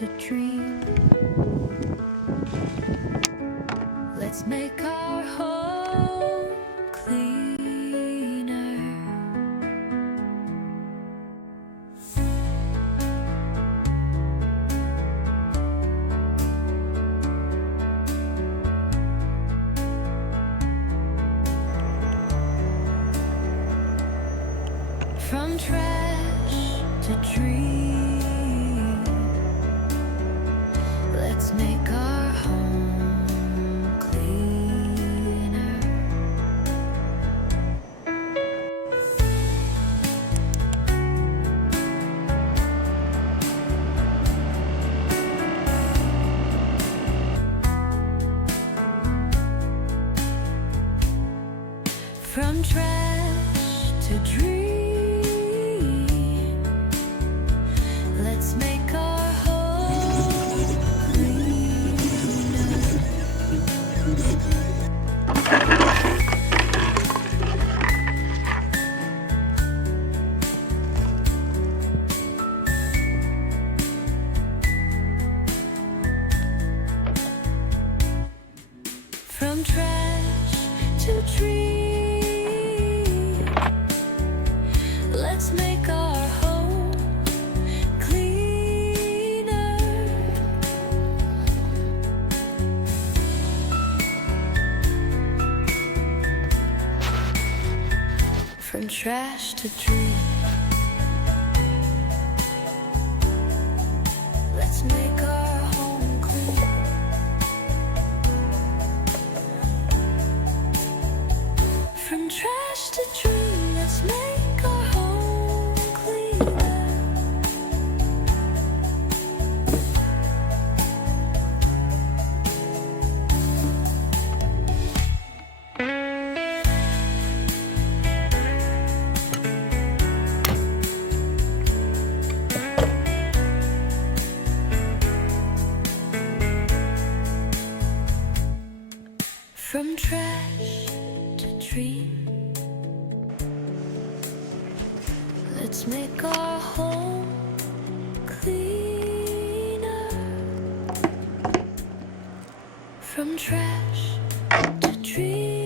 to dream. Let's make our home cleaner. From trash to dream, let's make our home cleaner. From trash to dream, let's make our home cleaner. From trash to dream, let's make our home cleaner. From trash to dream, let's make our home clean. From trash to dream, let's make our home cleaner. From trash to dream, let's make our home cleaner. From trash to dream.